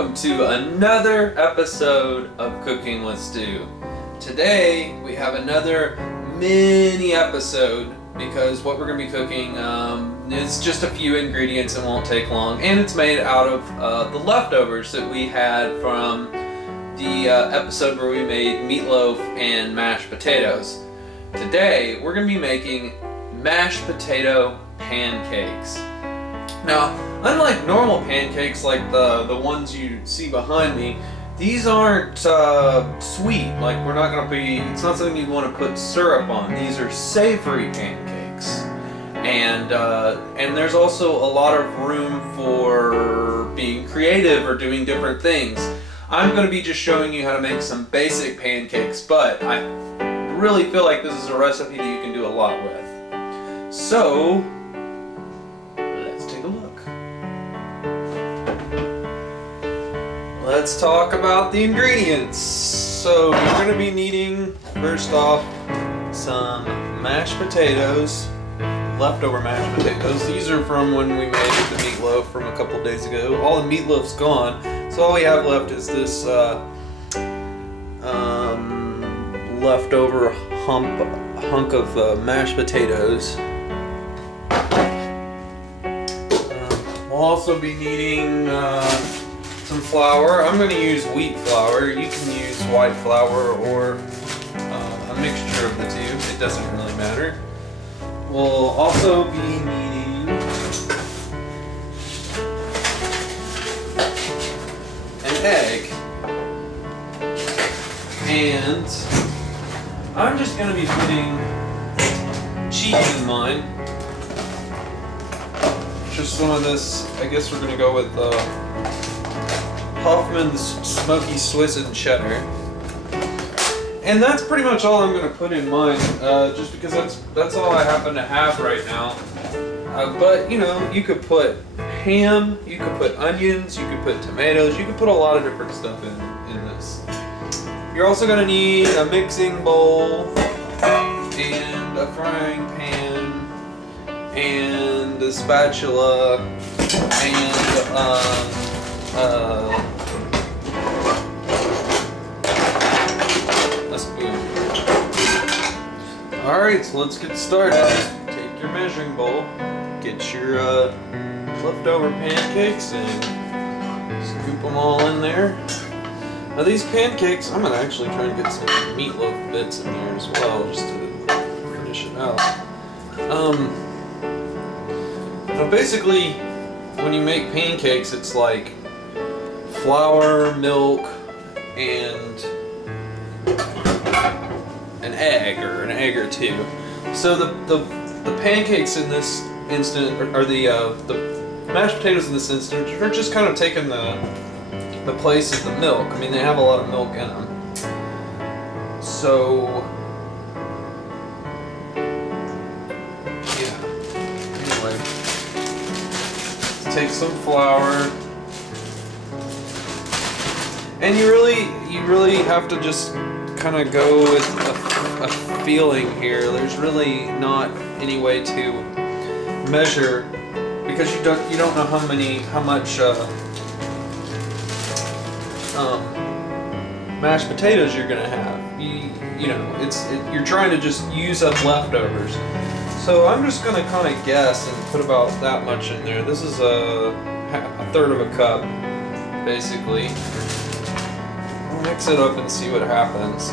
welcome to another episode of Cooking with Stu. Today we have another mini episode because what we're going to be cooking is just a few ingredients and won't take long, and it's made out of the leftovers that we had from the episode where we made meatloaf and mashed potatoes. Today we're going to be making mashed potato pancakes. Now, unlike normal pancakes like the ones you see behind me, these aren't sweet. Like, we're not going to be, it's not something you want to put syrup on. These are savory pancakes. And there's also a lot of room for being creative or doing different things. I'm going to be just showing you how to make some basic pancakes, but I really feel like this is a recipe that you can do a lot with. So, let's talk about the ingredients. So you're going to be needing, first off, some mashed potatoes, leftover mashed potatoes. These are from when we made the meatloaf from a couple days ago. All the meatloaf's gone, so all we have left is this leftover hunk of mashed potatoes. We'll also be needing some flour. I'm going to use wheat flour. You can use white flour or a mixture of the two. It doesn't really matter. We'll also be needing an egg. And I'm just going to be putting cheese in mine. Just some of this, I guess we're going to go with Hoffman's Smoky Swiss and Cheddar. And that's pretty much all I'm going to put in mine, just because that's all I happen to have right now. But, you know, you could put ham, you could put onions, you could put tomatoes, you could put a lot of different stuff in this. You're also going to need a mixing bowl, and a frying pan, and a spatula, and a spoon. Alright, so let's get started. Take your measuring bowl, get your leftover pancakes, and scoop them all in there. Now these pancakes, I'm going to actually try and get some meatloaf bits in there as well, just to finish it out. So basically, when you make pancakes, it's like flour, milk, and an egg or two. So the pancakes in this instant, or the mashed potatoes in this instant, are just kind of taking the place of the milk. I mean, they have a lot of milk in them. So yeah. Anyway, let's take some flour. And you really have to just kind of go with a feeling here. There's really not any way to measure, because you don't know how much mashed potatoes you're gonna have. You know, you're trying to just use up leftovers. So I'm just gonna kind of guess and put about that much in there. This is a third of a cup, basically. Mix it up and see what happens.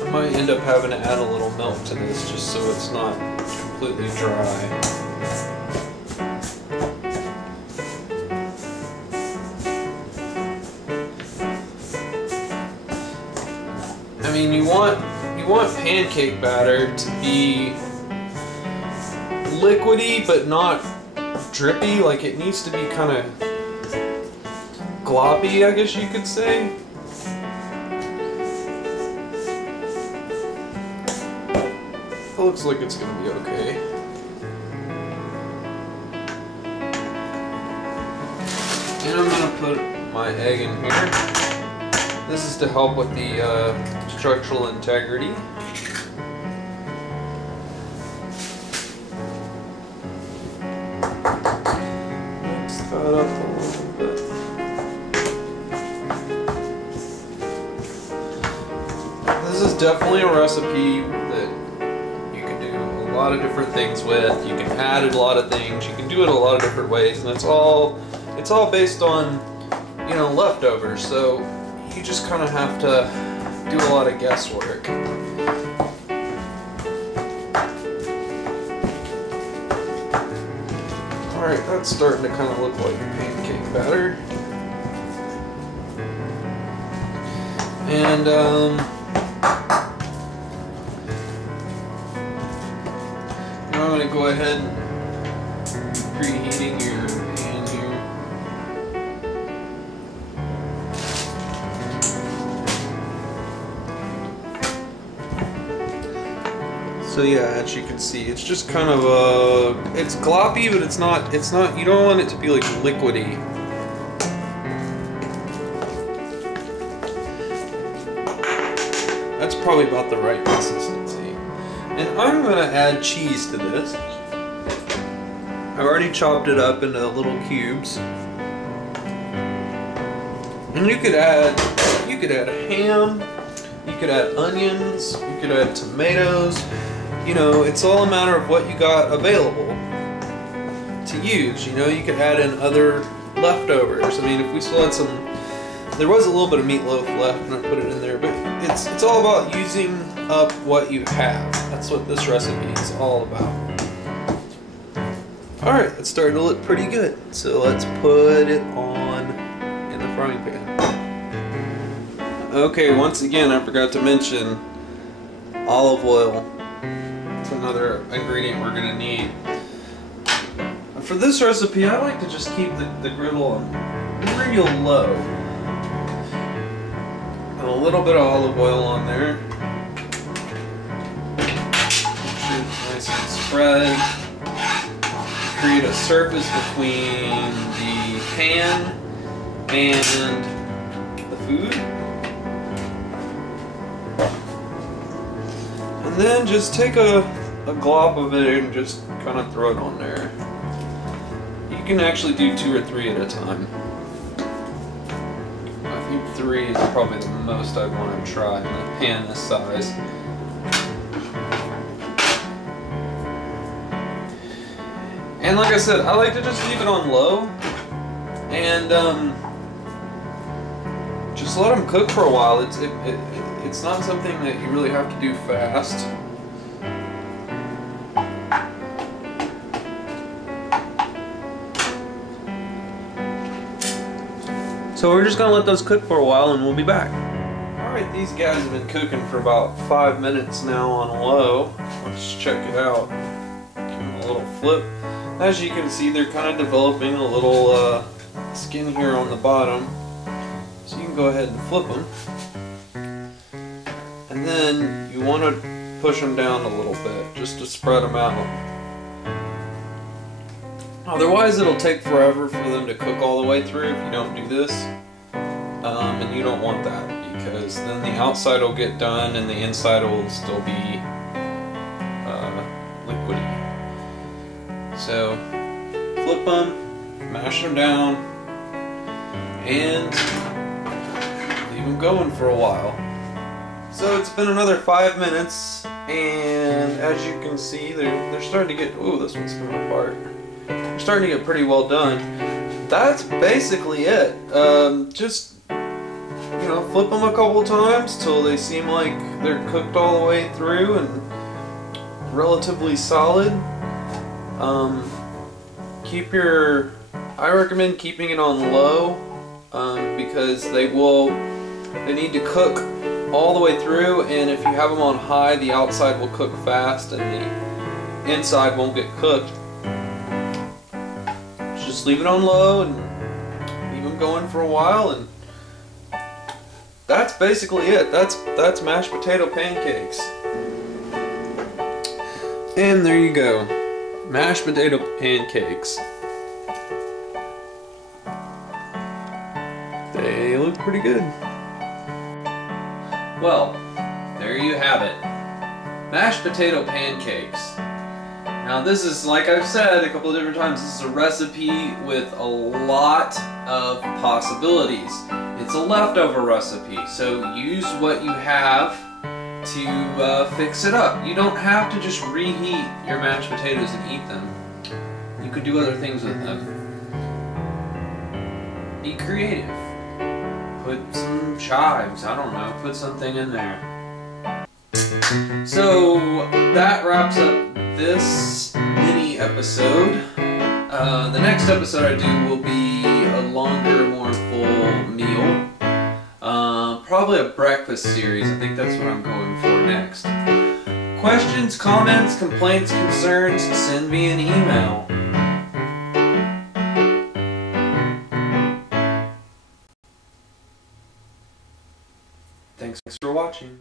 I might end up having to add a little milk to this just so it's not completely dry. I mean, you want pancake batter to be liquidy but not drippy. Like, it needs to be kind of gloppy, I guess you could say. It looks like it's gonna be okay. And I'm gonna put my egg in here. This is to help with the structural integrity. that up a little bit. This is definitely a recipe that you can do a lot of different things with. You can add a lot of things. You can do it a lot of different ways, and it's all based on, you know, leftovers. So you just kind of have to do a lot of guesswork. Alright, that's starting to kind of look like pancake batter. And now I'm going to go ahead and preheating your pan here. So yeah, as you can see, it's just kind of it's gloppy, but it's not, you don't want it to be like liquidy. That's probably about the right consistency. And I'm going to add cheese to this. I've already chopped it up into little cubes. And you could add ham, you could add onions, you could add tomatoes. You know, it's all a matter of what you got available to use. You know, you could add in other leftovers. I mean, if we still had some, there was a little bit of meatloaf left and I put it in there, but it's all about using up what you have. That's what this recipe is all about. Alright, it's starting to look pretty good. So let's put it on in the frying pan. Okay, once again, I forgot to mention olive oil. It's another ingredient we're going to need. For this recipe, I like to just keep the griddle on real low. And a little bit of olive oil on there. Make sure it's nice and spread. Create a surface between the pan and the food. And then just take a glop of it and just kind of throw it on there. You can actually do 2 or 3 at a time. I think 3 is probably the most I'd want to try in a pan this size. And like I said, I like to just leave it on low and just let them cook for a while. It's not something that you really have to do fast. So we're just going to let those cook for a while and we'll be back. Alright, these guys have been cooking for about 5 minutes now on low. Let's check it out. Give them a little flip. As you can see, they're kind of developing a little skin here on the bottom. So you can go ahead and flip them. And then you want to push them down a little bit just to spread them out. Otherwise, it'll take forever for them to cook all the way through if you don't do this. And you don't want that because then the outside will get done and the inside will still be liquidy. So flip them, mash them down, and leave them going for a while. So it's been another 5 minutes, and as you can see, they're starting to get. Ooh, this one's coming apart. They're starting to get pretty well done. That's basically it. Just flip them a couple times till they seem like they're cooked all the way through and relatively solid. I recommend keeping it on low because they need to cook all the way through, and if you have them on high, the outside will cook fast and the inside won't get cooked. Just leave it on low and leave them going for a while, and that's basically it. That's mashed potato pancakes. And there you go. Mashed potato pancakes. They look pretty good. Well, there you have it. Mashed potato pancakes. Now this is, like I've said a couple of different times, this is a recipe with a lot of possibilities. It's a leftover recipe, so use what you have to fix it up. You don't have to just reheat your mashed potatoes and eat them. You could do other things with them. Be creative. Put some chives, I don't know, put something in there. So that wraps up this mini episode. The next episode I do will be a longer, more full meal. Probably a breakfast series. I think that's what I'm going for next. Questions, comments, complaints, concerns, send me an email. Thanks for watching.